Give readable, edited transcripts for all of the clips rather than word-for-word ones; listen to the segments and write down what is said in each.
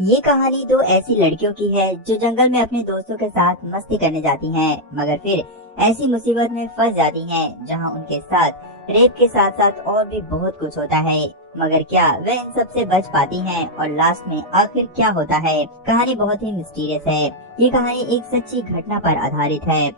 ये कहानी दो ऐसी लड़कियों की है जो जंगल में अपने दोस्तों के साथ मस्ती करने जाती हैं, मगर फिर ऐसी मुसीबत में फंस जाती हैं जहां उनके साथ रेप के साथ साथ और भी बहुत कुछ होता है। मगर क्या वे इन सब से बच पाती हैं और लास्ट में आखिर क्या होता है? कहानी बहुत ही मिस्टीरियस है। ये कहानी एक सच्ची घटना पर आधारित है।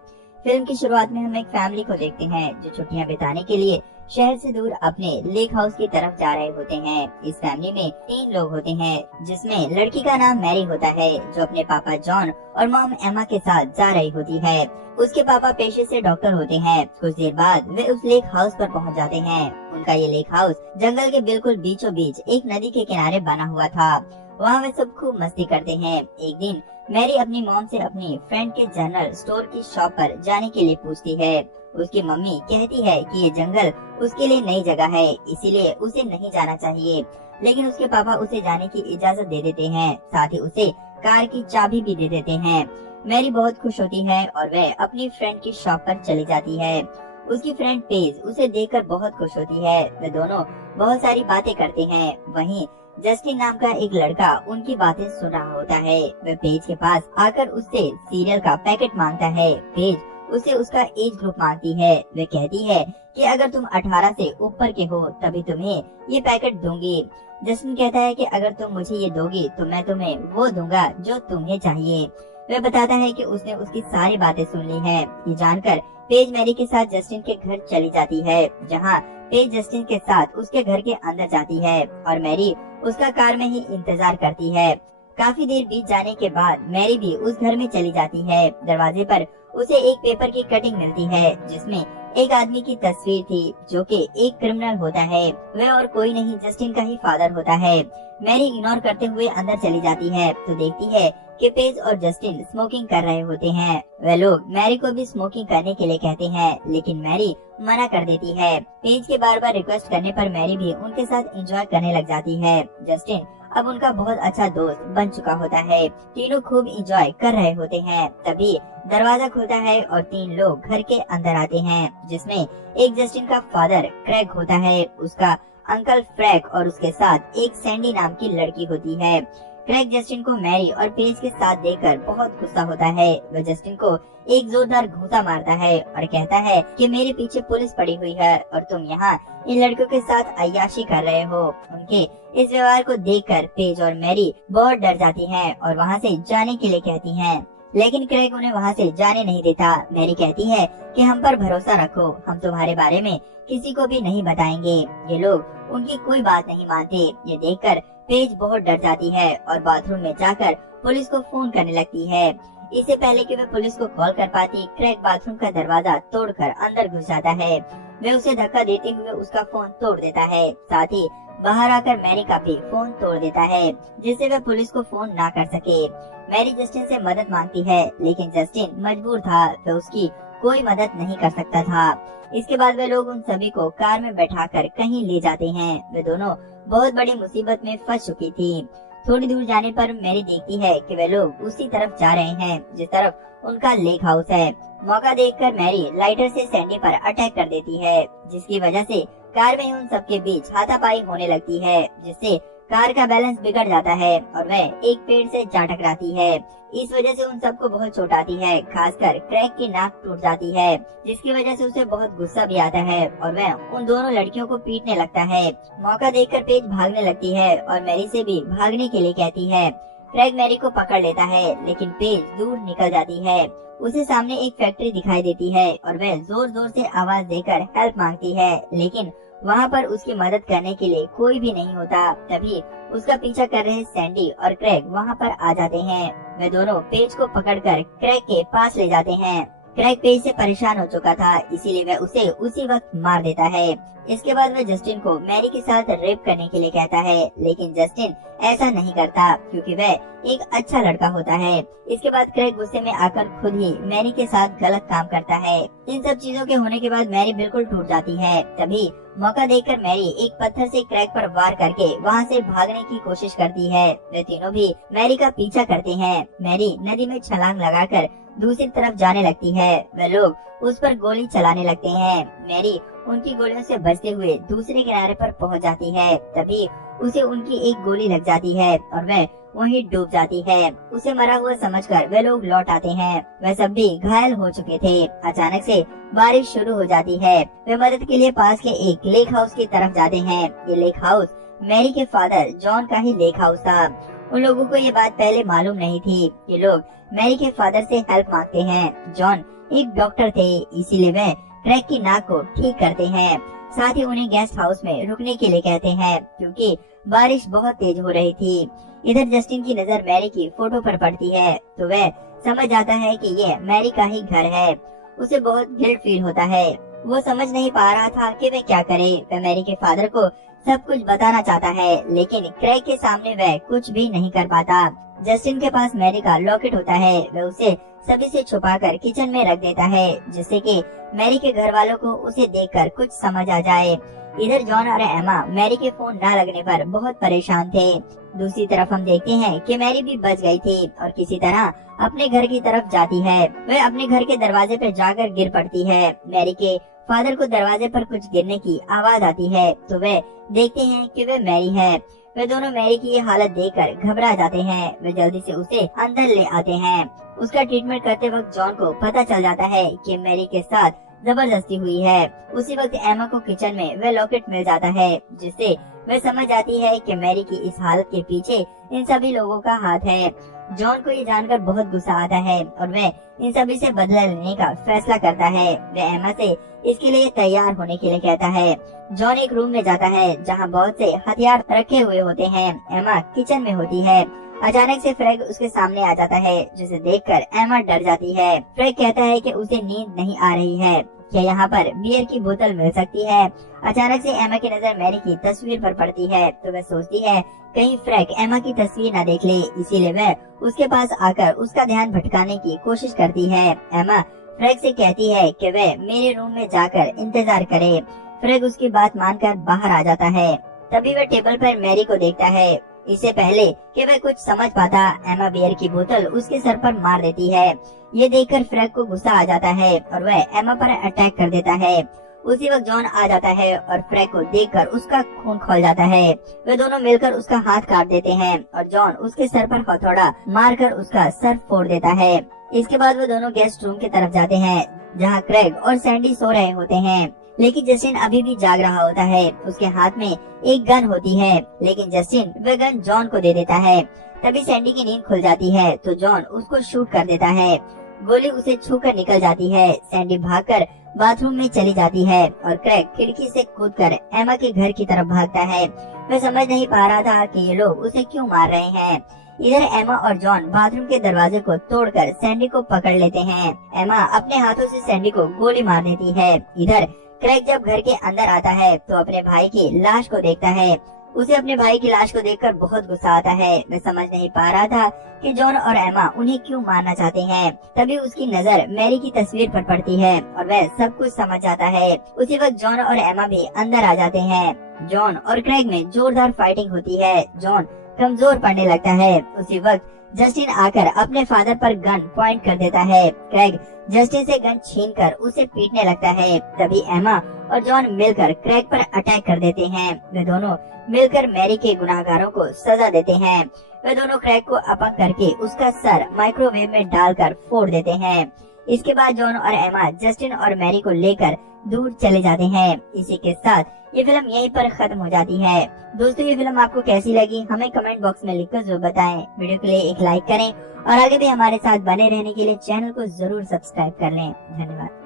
फिल्म की शुरुआत में हम एक फैमिली को देखते हैं जो छुट्टियां बिताने के लिए शहर से दूर अपने लेक हाउस की तरफ जा रहे होते हैं। इस फैमिली में 3 लोग होते हैं, जिसमें लड़की का नाम मैरी होता है जो अपने पापा जॉन और मॉम एमा के साथ जा रही होती है। उसके पापा पेशे से डॉक्टर होते हैं। कुछ देर बाद वे उस लेक हाउस पर पहुंच जाते हैं। उनका ये लेक हाउस जंगल के बिल्कुल बीचों बीच एक नदी के किनारे बना हुआ था। वहाँ वे सब खूब मस्ती करते हैं। एक दिन मैरी अपनी मॉम से अपनी फ्रेंड के जनरल स्टोर की शॉप पर जाने के लिए पूछती है। उसकी मम्मी कहती है कि ये जंगल उसके लिए नई जगह है, इसीलिए उसे नहीं जाना चाहिए। लेकिन उसके पापा उसे जाने की इजाजत दे देते हैं, साथ ही उसे कार की चाबी भी दे देते हैं। मैरी बहुत खुश होती है और वह अपनी फ्रेंड की शॉप पर चली जाती है। उसकी फ्रेंड पेज उसे देखकर बहुत खुश होती है। वे दोनों बहुत सारी बातें करते हैं। वहीं जस्टिन नाम का एक लड़का उनकी बातें सुन रहा होता है। वह पेज के पास आकर उससे सीरियल का पैकेट मांगता है। पेज उसे उसका एज ग्रुप मांगती है। वह कहती है कि अगर तुम 18 से ऊपर के हो तभी तुम्हें ये पैकेट दूंगी। जस्टिन कहता है कि अगर तुम मुझे ये दोगी तो मैं तुम्हें वो दूंगा जो तुम्हें चाहिए। वह बताता है कि उसने उसकी सारी बातें सुन ली है। ये जानकर पेज मैरी के साथ जस्टिन के घर चली जाती है, जहाँ पेज जस्टिन के साथ उसके घर के अंदर जाती है और मैरी उसका कार में ही इंतजार करती है। काफी देर बीत जाने के बाद मैरी भी उस घर में चली जाती है। दरवाजे पर उसे एक पेपर की कटिंग मिलती है जिसमें एक आदमी की तस्वीर थी जो कि एक क्रिमिनल होता है। वह और कोई नहीं जस्टिन का ही फादर होता है। मैरी इग्नोर करते हुए अंदर चली जाती है तो देखती है कि पेज और जस्टिन स्मोकिंग कर रहे होते हैं। वे लोग मैरी को भी स्मोकिंग करने के लिए कहते हैं, लेकिन मैरी मना कर देती है। पेज के बार बार रिक्वेस्ट करने पर मैरी भी उनके साथ एंजॉय करने लग जाती है। जस्टिन अब उनका बहुत अच्छा दोस्त बन चुका होता है। तीनों खूब एंजॉय कर रहे होते हैं। तभी दरवाजा खुलता है और 3 लोग घर के अंदर आते हैं, जिसमें एक जस्टिन का फादर क्रैग होता है, उसका अंकल फ्रैंक और उसके साथ एक सैंडी नाम की लड़की होती है। क्रैग जस्टिन को मैरी और पेज के साथ देखकर बहुत गुस्सा होता है। वह जस्टिन को एक जोरदार घूंसा मारता है और कहता है कि मेरे पीछे पुलिस पड़ी हुई है और तुम यहाँ इन लड़कियों के साथ अय्याशी कर रहे हो। उनके इस व्यवहार को देखकर पेज और मैरी बहुत डर जाती हैं और वहाँ से जाने के लिए कहती हैं, लेकिन क्रैग उन्हें वहाँ से जाने नहीं देता। मैरी कहती है कि हम पर भरोसा रखो, हम तुम्हारे बारे में किसी को भी नहीं बताएंगे। ये लोग उनकी कोई बात नहीं मानते। ये देखकर पेज बहुत डर जाती है और बाथरूम में जाकर पुलिस को फोन करने लगती है। इससे पहले कि वह पुलिस को कॉल कर पाती, क्रैग बाथरूम का दरवाजा तोड़कर अंदर घुस जाता है। वह उसे धक्का देते हुए उसका फोन तोड़ देता है, साथ ही बाहर आकर मैरी का भी फोन तोड़ देता है, जिससे वह पुलिस को फोन ना कर सके। मैरी जस्टिन से मदद मांगती है, लेकिन जस्टिन मजबूर था, वह उसकी कोई मदद नहीं कर सकता था। इसके बाद वे लोग उन सभी को कार में बैठाकर कहीं ले जाते हैं। वे दोनों बहुत बड़ी मुसीबत में फंस चुकी थी। थोड़ी दूर जाने पर मैरी देखती है कि वे लोग उसी तरफ जा रहे हैं जिस तरफ उनका लेक हाउस है। मौका देखकर मैरी लाइटर से सैंडी पर अटैक कर देती है, जिसकी वजह से कार में उन सबके बीच हाथापाई होने लगती है, जिससे कार का बैलेंस बिगड़ जाता है और वह एक पेड़ से जा टकराती है। इस वजह से उन सबको बहुत चोट आती है, खासकर क्रैग की नाक टूट जाती है, जिसकी वजह से उसे बहुत गुस्सा भी आता है और वह उन दोनों लड़कियों को पीटने लगता है। मौका देखकर पेज भागने लगती है और मैरी से भी भागने के लिए कहती है। क्रैग मैरी को पकड़ लेता है, लेकिन पेज दूर निकल जाती है। उसे सामने एक फैक्ट्री दिखाई देती है और वह जोर जोर से आवाज देकर हेल्प मांगती है, लेकिन वहाँ पर उसकी मदद करने के लिए कोई भी नहीं होता। तभी उसका पीछा कर रहे सैंडी और क्रैग वहाँ पर आ जाते हैं। वे दोनों पेज को पकड़कर क्रैग के पास ले जाते हैं। क्रैग पेज से परेशान हो चुका था, इसीलिए वह उसे उसी वक्त मार देता है। इसके बाद वह जस्टिन को मैरी के साथ रेप करने के लिए कहता है, लेकिन जस्टिन ऐसा नहीं करता क्योंकि वह एक अच्छा लड़का होता है। इसके बाद क्रैग गुस्से में आकर खुद ही मैरी के साथ गलत काम करता है। इन सब चीजों के होने के बाद मैरी बिल्कुल टूट जाती है। तभी मौका देखकर मैरी एक पत्थर से क्रैग पर वार करके वहाँ से भागने की कोशिश करती है। वे तीनों भी मैरी का पीछा करते हैं। मैरी नदी में छलांग लगाकर दूसरी तरफ जाने लगती है। वे लोग उस पर गोली चलाने लगते हैं। मैरी उनकी गोलियों से बचते हुए दूसरे किनारे पर पहुंच जाती है। तभी उसे उनकी एक गोली लग जाती है और वह वहीं डूब जाती है। उसे मरा हुआ समझकर वे लोग लौट आते हैं। वे सब भी घायल हो चुके थे। अचानक से बारिश शुरू हो जाती है। वे मदद के लिए पास के एक लेक हाउस की तरफ जाते हैं। ये लेक हाउस मैरी के फादर जॉन का ही लेक हाउस था। उन लोगों को ये बात पहले मालूम नहीं थी कि लोग मैरी के फादर से हेल्प मांगते हैं। जॉन एक डॉक्टर थे, इसीलिए वे क्रेग की नाक को ठीक करते हैं। साथ ही उन्हें गेस्ट हाउस में रुकने के लिए कहते हैं क्योंकि बारिश बहुत तेज हो रही थी। इधर जस्टिन की नजर मैरी की फोटो पर पड़ती है तो वह समझ जाता है कि ये मैरी का ही घर है। उसे बहुत गिल्ट फील होता है। वो समझ नहीं पा रहा था कि वह क्या करे। वह मैरी के फादर को सब कुछ बताना चाहता है, लेकिन क्रेग के सामने वह कुछ भी नहीं कर पाता। जस्टिन के पास मैरी का लॉकेट होता है। वह उसे सभी से छुपाकर किचन में रख देता है, जिससे कि मैरी के घर वालों को उसे देखकर कुछ समझ आ जाए। इधर जॉन और एमा मैरी के फोन न लगने पर बहुत परेशान थे। दूसरी तरफ हम देखते हैं कि मैरी भी बच गई थी और किसी तरह अपने घर की तरफ जाती है। वह अपने घर के दरवाजे पर जाकर गिर पड़ती है। मैरी के फादर को दरवाजे पर कुछ गिरने की आवाज आती है तो वे देखते हैं कि वे मैरी है। वे दोनों मैरी की ये हालत देखकर घबरा जाते हैं। वे जल्दी से उसे अंदर ले आते हैं। उसका ट्रीटमेंट करते वक्त जॉन को पता चल जाता है कि मैरी के साथ जबरदस्ती हुई है। उसी वक्त एमा को किचन में वह लॉकेट मिल जाता है, जिससे वह समझ जाती है कि मैरी की इस हालत के पीछे इन सभी लोगों का हाथ है। जॉन को ये जानकर बहुत गुस्सा आता है और वह इन सभी से बदला लेने का फैसला करता है। वह एमा से इसके लिए तैयार होने के लिए कहता है। जॉन एक रूम में जाता है जहाँ बहुत से हथियार रखे हुए होते हैं। एमा किचन में होती है। अचानक से फ्रेग उसके सामने आ जाता है, जिसे देखकर एमा डर जाती है। फ्रेग कहता है कि उसे नींद नहीं आ रही है, क्या यहाँ पर बियर की बोतल मिल सकती है। अचानक से एमा की नजर मैरी की तस्वीर पर पड़ती है तो वह सोचती है कहीं फ्रेग एमा की तस्वीर न देख ले, इसीलिए वह उसके पास आकर उसका ध्यान भटकाने की कोशिश करती है। एमा फ्रेग से कहती है कि वह मेरे रूम में जाकर इंतजार करे। फ्रेग उसकी बात मानकर बाहर आ जाता है। तभी वह टेबल पर मैरी को देखता है। इससे पहले कि वह कुछ समझ पाता, एमा बियर की बोतल उसके सर पर मार देती है। ये देखकर फ्रेग को गुस्सा आ जाता है और वह एमा पर अटैक कर देता है। उसी वक्त जॉन आ जाता है और फ्रेग को देखकर उसका खून खौल जाता है। वे दोनों मिलकर उसका हाथ काट देते हैं और जॉन उसके सर पर हथौड़ा मारकर उसका सर फोड़ देता है। इसके बाद वो दोनों गेस्ट रूम की तरफ जाते हैं जहाँ क्रेग और सैंडी सो रहे होते हैं, लेकिन जस्टिन अभी भी जाग रहा होता है। उसके हाथ में एक गन होती है, लेकिन जस्टिन वह गन जॉन को दे देता है। तभी सैंडी की नींद खुल जाती है तो जॉन उसको शूट कर देता है। गोली उसे छूकर निकल जाती है। सैंडी भागकर बाथरूम में चली जाती है और क्रेग खिड़की से कूदकर एमा के घर की तरफ भागता है। वह समझ नहीं पा रहा था कि ये लोग उसे क्यों मार रहे हैं। इधर एमा और जॉन बाथरूम के दरवाजे को तोड़कर सैंडी को पकड़ लेते हैं। एमा अपने हाथों से सैंडी को गोली मार देती है। इधर क्रेग जब घर के अंदर आता है तो अपने भाई की लाश को देखता है। उसे अपने भाई की लाश को देखकर बहुत गुस्सा आता है। वह समझ नहीं पा रहा था कि जॉन और एमा उन्हें क्यों मारना चाहते हैं। तभी उसकी नजर मैरी की तस्वीर पर पड़ती है और वह सब कुछ समझ जाता है। उसी वक्त जॉन और एमा भी अंदर आ जाते हैं। जॉन और क्रेग में जोरदार फाइटिंग होती है। जॉन कमजोर पड़ने लगता है। उसी वक्त जस्टिन आकर अपने फादर पर गन पॉइंट कर देता है। क्रेग जस्टिन से गन छीनकर उसे पीटने लगता है। तभी एमा और जॉन मिलकर क्रेग पर अटैक कर देते हैं। वे दोनों मिलकर मैरी के गुनाहगारों को सजा देते हैं। वे दोनों क्रेग को अपंग करके उसका सर माइक्रोवेव में डालकर फोड़ देते हैं। इसके बाद जॉन और एमा जस्टिन और मैरी को लेकर दूर चले जाते हैं। इसी के साथ ये फिल्म यहीं पर खत्म हो जाती है। दोस्तों, ये फिल्म आपको कैसी लगी हमें कमेंट बॉक्स में लिखकर जरूर बताएं। वीडियो के लिए एक लाइक करें और आगे भी हमारे साथ बने रहने के लिए चैनल को जरूर सब्सक्राइब कर लें। धन्यवाद।